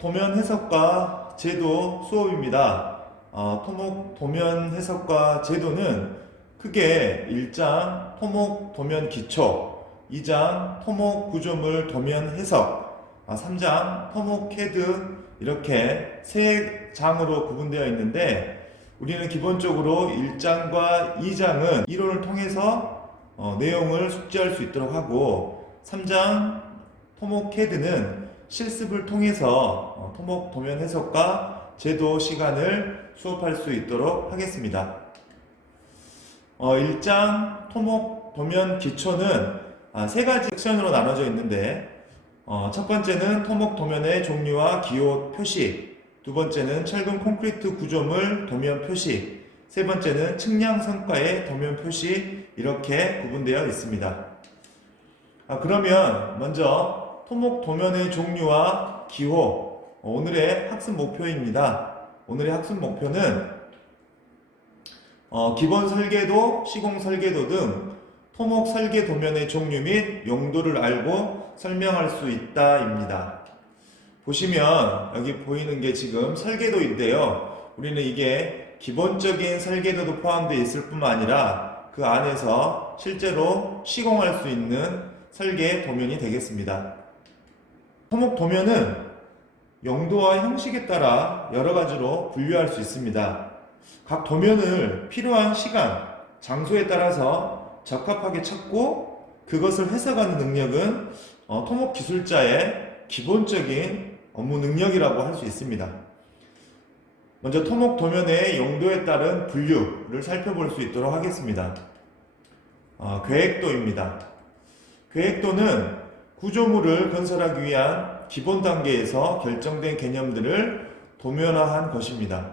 도면 해석과 제도 수업입니다. 토목 도면 해석과 제도는 크게 1장 토목 도면 기초, 2장 토목 구조물 도면 해석, 3장 토목 캐드 이렇게 세 장으로 구분되어 있는데 우리는 기본적으로 1장과 2장은 이론을 통해서 내용을 숙지할 수 있도록 하고 3장 토목 캐드는 실습을 통해서 토목 도면 해석과 제도 시간을 수업할 수 있도록 하겠습니다. 1장 토목 도면 기초는 세 가지 섹션으로 나눠져 있는데 첫 번째는 토목 도면의 종류와 기호 표시, 두 번째는 철근 콘크리트 구조물 도면 표시, 세 번째는 측량 성과의 도면 표시 이렇게 구분되어 있습니다. 그러면 먼저 토목 도면의 종류와 기호, 오늘의 학습 목표입니다. 오늘의 학습 목표는 기본 설계도, 시공 설계도 등 토목 설계 도면의 종류 및 용도를 알고 설명할 수 있다입니다. 보시면 여기 보이는 게 지금 설계도인데요. 우리는 이게 기본적인 설계도도 포함되어 있을 뿐만 아니라 그 안에서 실제로 시공할 수 있는 설계 도면이 되겠습니다. 토목 도면은 용도와 형식에 따라 여러 가지로 분류할 수 있습니다. 각 도면을 필요한 시간, 장소에 따라서 적합하게 찾고 그것을 해석하는 능력은 토목 기술자의 기본적인 업무 능력이라고 할 수 있습니다. 먼저 토목 도면의 용도에 따른 분류를 살펴볼 수 있도록 하겠습니다. 계획도입니다. 계획도는 구조물을 건설하기 위한 기본 단계에서 결정된 개념들을 도면화한 것입니다.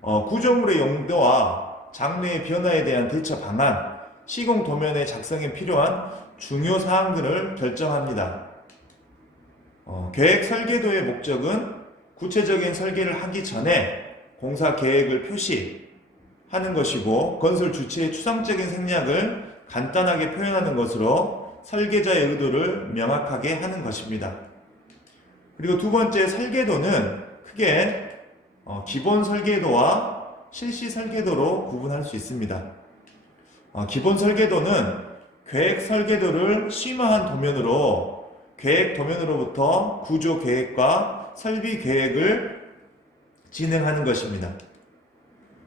구조물의 용도와 장래의 변화에 대한 대처 방안, 시공 도면의 작성에 필요한 중요 사항들을 결정합니다. 계획 설계도의 목적은 구체적인 설계를 하기 전에 공사 계획을 표시하는 것이고 건설 주체의 추상적인 생략을 간단하게 표현하는 것으로 설계자의 의도를 명확하게 하는 것입니다. 그리고 두 번째 설계도는 크게 기본 설계도와 실시 설계도로 구분할 수 있습니다. 기본 설계도는 계획 설계도를 심화한 도면으로 계획 도면으로부터 구조 계획과 설비 계획을 진행하는 것입니다.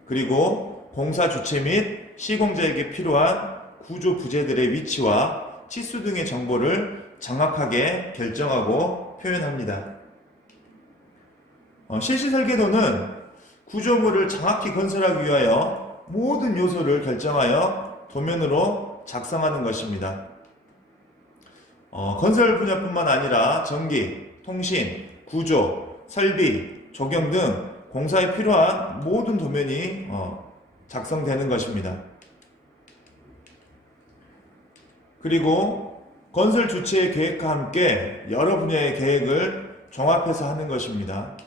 그리고 공사 주체 및 시공자에게 필요한 구조 부재들의 위치와 치수 등의 정보를 정확하게 결정하고 표현합니다. 실시 설계도는 구조물을 정확히 건설하기 위하여 모든 요소를 결정하여 도면으로 작성하는 것입니다. 건설 분야뿐만 아니라 전기, 통신, 구조, 설비, 조경 등 공사에 필요한 모든 도면이 작성되는 것입니다. 그리고 건설 주체의 계획과 함께 여러 분야의 계획을 종합해서 하는 것입니다.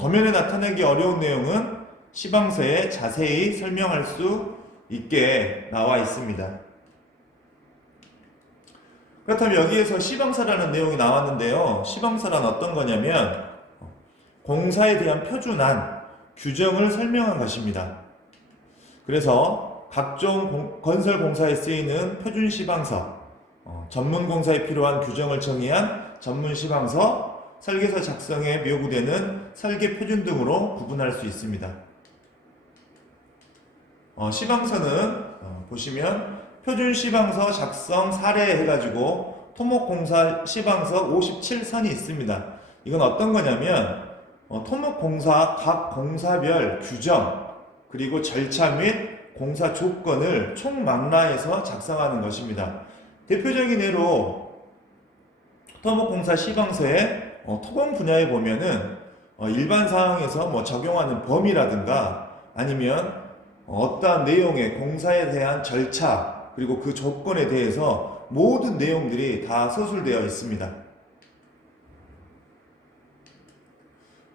도면에 나타내기 어려운 내용은 시방서에 자세히 설명할 수 있게 나와 있습니다. 그렇다면 여기에서 시방서라는 내용이 나왔는데요. 시방서란 어떤 거냐면 공사에 대한 표준안, 규정을 설명한 것입니다. 그래서 각종 건설 공사에 쓰이는 표준 시방서, 전문 공사에 필요한 규정을 정의한 전문 시방서, 설계서 작성에 요구되는 설계 표준 등으로 구분할 수 있습니다. 시방서는 보시면 표준 시방서 작성 사례 해가지고 토목공사 시방서 57선이 있습니다. 이건 어떤 거냐면 토목공사 각 공사별 규정 그리고 절차 및 공사 조건을 총망라해서 작성하는 것입니다. 대표적인 예로 토목공사 시방서에 토공 분야에 보면은 일반 사항에서 적용하는 범위라든가 아니면 어떠한 내용의 공사에 대한 절차 그리고 그 조건에 대해서 모든 내용들이 다 서술되어 있습니다.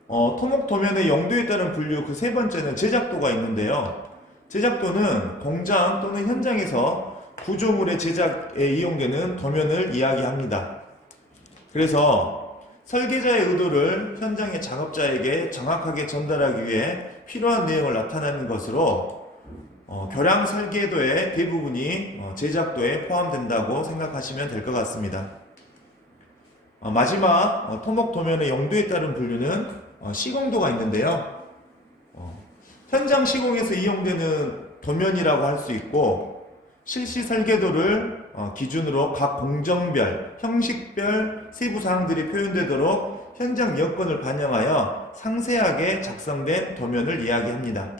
토목 도면의 용도에 따른 분류 그 세 번째는 제작도가 있는데요. 제작도는 공장 또는 현장에서 구조물의 제작에 이용되는 도면을 이야기합니다. 그래서 설계자의 의도를 현장의 작업자에게 정확하게 전달하기 위해 필요한 내용을 나타내는 것으로 교량 설계도의 대부분이 제작도에 포함된다고 생각하시면 될 것 같습니다. 마지막 토목 도면의 용도에 따른 분류는 시공도가 있는데요. 현장 시공에서 이용되는 도면이라고 할 수 있고, 실시 설계도를 기준으로 각 공정별, 형식별 세부 사항들이 표현되도록 현장 여건을 반영하여 상세하게 작성된 도면을 이야기합니다.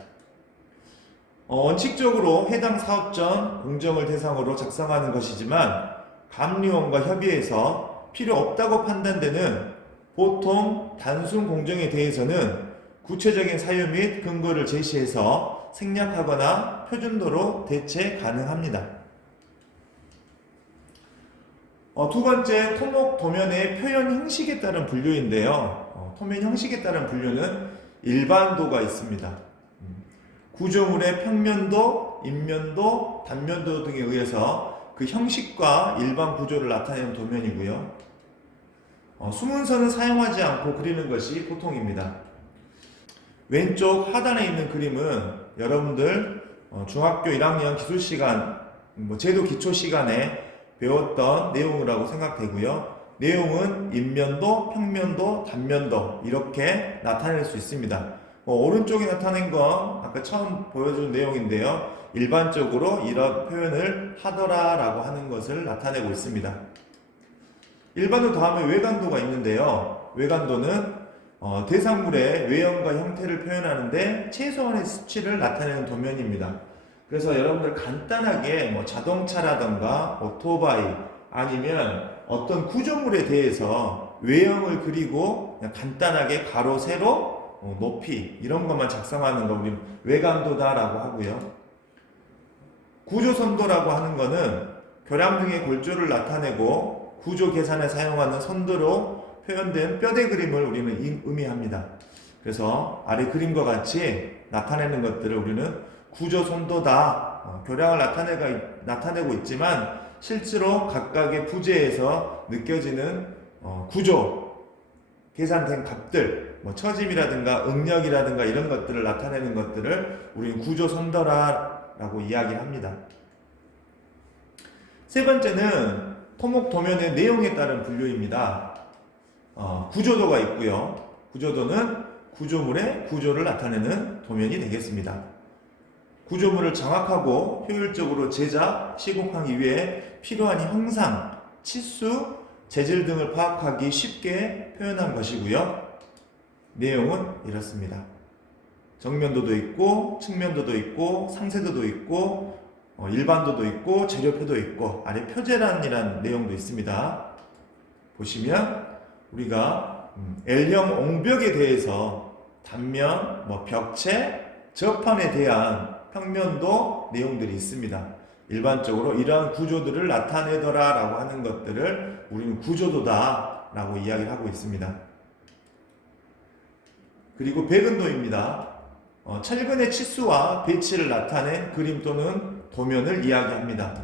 원칙적으로 해당 사업 전 공정을 대상으로 작성하는 것이지만 감리원과 협의해서 필요 없다고 판단되는 보통 단순 공정에 대해서는 구체적인 사유 및 근거를 제시해서 생략하거나 표준도로 대체 가능합니다. 두 번째, 토목 도면의 표현 형식에 따른 분류인데요. 도면 형식에 따른 분류는 일반도가 있습니다. 구조물의 평면도, 인면도, 단면도 등에 의해서 그 형식과 일반 구조를 나타내는 도면이고요. 수문선은 사용하지 않고 그리는 것이 보통입니다. 왼쪽 하단에 있는 그림은 여러분들 중학교 1학년 기술시간, 제도 기초 시간에 배웠던 내용이라고 생각되고요. 내용은 인면도, 평면도, 단면도 이렇게 나타낼 수 있습니다. 오른쪽에 나타낸 건 아까 처음 보여준 내용인데요. 일반적으로 이런 표현을 하더라라고 하는 것을 나타내고 있습니다. 일반도 다음에 외관도가 있는데요. 외관도는 대상물의 외형과 형태를 표현하는데 최소한의 수치를 나타내는 도면입니다. 그래서 여러분들 간단하게 자동차라던가 오토바이 아니면 어떤 구조물에 대해서 외형을 그리고 그냥 간단하게 가로, 세로, 높이 이런 것만 작성하는 거 우리는 외관도다라고 하고요. 구조선도라고 하는 거는 교량 등의 골조를 나타내고 구조 계산에 사용하는 선도로 표현된 뼈대 그림을 우리는 의미합니다. 그래서 아래 그림과 같이 나타내는 것들을 우리는 구조선도다, 교량을 나타내고 있지만 실제로 각각의 부재에서 느껴지는 구조, 계산된 값들, 처짐이라든가 응력이라든가 이런 것들을 나타내는 것들을 우리는 구조선도라고 이야기합니다. 세 번째는 토목 도면의 내용에 따른 분류입니다. 구조도가 있고요. 구조도는 구조물의 구조를 나타내는 도면이 되겠습니다. 구조물을 정확하고 효율적으로 제작, 시공하기 위해 필요한 형상, 치수, 재질 등을 파악하기 쉽게 표현한 것이고요. 내용은 이렇습니다. 정면도도 있고, 측면도도 있고, 상세도도 있고, 일반도도 있고, 재료표도 있고, 아래 표제란이라는 내용도 있습니다. 보시면 우리가 L형 옹벽에 대해서 단면, 벽체, 접판에 대한 평면도 내용들이 있습니다. 일반적으로 이러한 구조들을 나타내더라 라고 하는 것들을 우리는 구조도다 라고 이야기를 하고 있습니다. 그리고 백은도입니다. 철근의 치수와 배치를 나타낸 그림 또는 도면을 이야기합니다.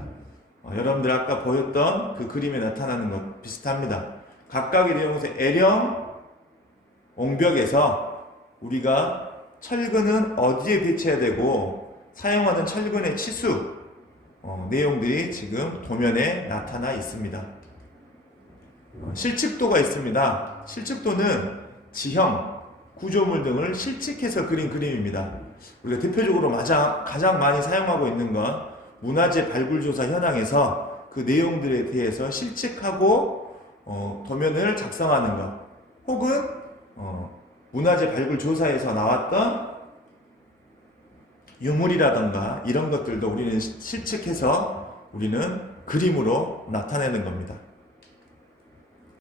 여러분들 아까 보였던 그 그림에 나타나는 것 비슷합니다. 각각의 내용에서 L형 옹벽에서 우리가 철근은 어디에 배치해야 되고 사용하는 철근의 치수 내용들이 지금 도면에 나타나 있습니다. 실측도가 있습니다. 실측도는 지형, 구조물 등을 실측해서 그린 그림입니다. 우리가 대표적으로 가장 많이 사용하고 있는 건 문화재 발굴조사 현황에서 그 내용들에 대해서 실측하고 도면을 작성하는 것, 혹은 문화재 발굴조사에서 나왔던 유물이라던가 이런 것들도 우리는 실측해서 우리는 그림으로 나타내는 겁니다.